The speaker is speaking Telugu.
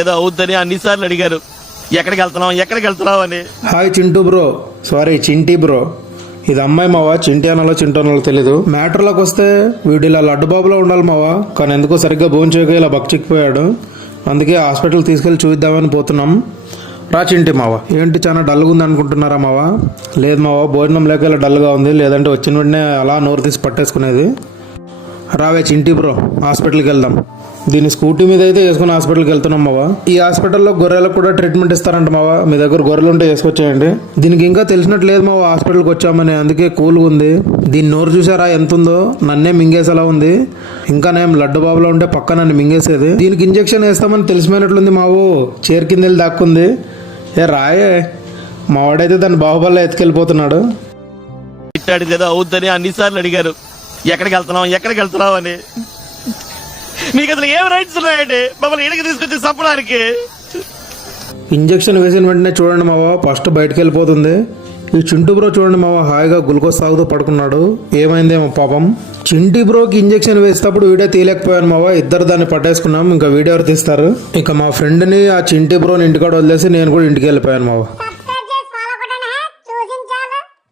కదా అవుద్దని అన్నిసార్లు అడిగారు. ఎక్కడికి వెళ్తున్నావు అని. Hi Chintu bro, sorry Chinti bro. ఇది అమ్మాయి మావా, చింటి అనాలో చింటూ అనాలో తెలీదు. మ్యాటర్లోకి వస్తే వీడు ఇలా లడ్డుబాబులో ఉండాలి మావా, కానీ ఎందుకో సరిగ్గా భోజనం చేయక ఇలా బక్చిక్కిపోయాడు. అందుకే హాస్పిటల్ తీసుకెళ్లి చూద్దామని పోతున్నాం. రా చింటి మావా. ఏంటి చాలా డల్గా ఉంది అనుకుంటున్నారా మావా? లేదు మావా, భోజనం లేక ఇలా డల్గా ఉంది, లేదంటే వచ్చిన వెంటనే అలా నోరు తీసి పట్టేసుకునేది. రావే చింటి బ్రో, హాస్పిటల్కి వెళ్దాం. దీన్ని స్కూటీ మీద అయితే వేసుకుని హాస్పిటల్కి వెళ్తున్నాం మావా. ఈ హాస్పిటల్లో గొర్రెలకు కూడా ట్రీట్మెంట్ ఇస్తారంట మావా. మీ దగ్గర గొర్రెలు ఉంటే వేసుకొచ్చేయండి. దీనికి ఇంకా తెలిసినట్లేదు మావా హాస్పిటల్కి వచ్చామని, అందుకే కూల్గా ఉంది. దీని నోరు చూసారా ఎంత ఉందో, నన్నే మింగేసేలా ఉంది. ఇంకా నేను లడ్డు బాబులో ఉంటే పక్క నన్ను మింగేసేది. దీనికి ఇంజక్షన్ వేస్తామని తెలిసిపోయినట్లుంది మావు, చీర కింద వెళ్ళి దాక్కుంది. ఏ రాయే, మావాడైతే దాన్ని బాహుబలిలో ఎత్తుకెళ్ళిపోతున్నాడు. కదా అవుద్దని అన్నిసార్లు అడిగారు. ఎక్కడికి వెళ్తున్నావు అని. నీకు అసలు ఏం రైట్స్ ఉన్నాయండి మమ్మల్ని ఇక్కడికి తీసుకొచ్చి చంపడానికి? ఇంజక్షన్ వేసిన వెంటనే చూడండి మావా, ఫస్ట్ బయటకు వెళ్ళిపోతుంది. ఈ చింటూ బ్రో చూడండి మావా, హాయిగా గ్లూకోజ్ తాగుతూ పడుకున్నాడు. ఏమైందేమో పాపం. చింటీ బ్రోకి ఇంజక్షన్ వేసేటప్పుడు వీడియో తీయలేకపోయాను మావా, ఇద్దరు దాన్ని పట్టేసుకున్నాం. ఇంకా వీడియో ఎవరు తీస్తారు? ఇక మా ఫ్రెండ్ని ఆ చింటీ బ్రోని ఇంటికాడ వదిలేసి నేను కూడా ఇంటికి వెళ్ళిపోయాను మావా.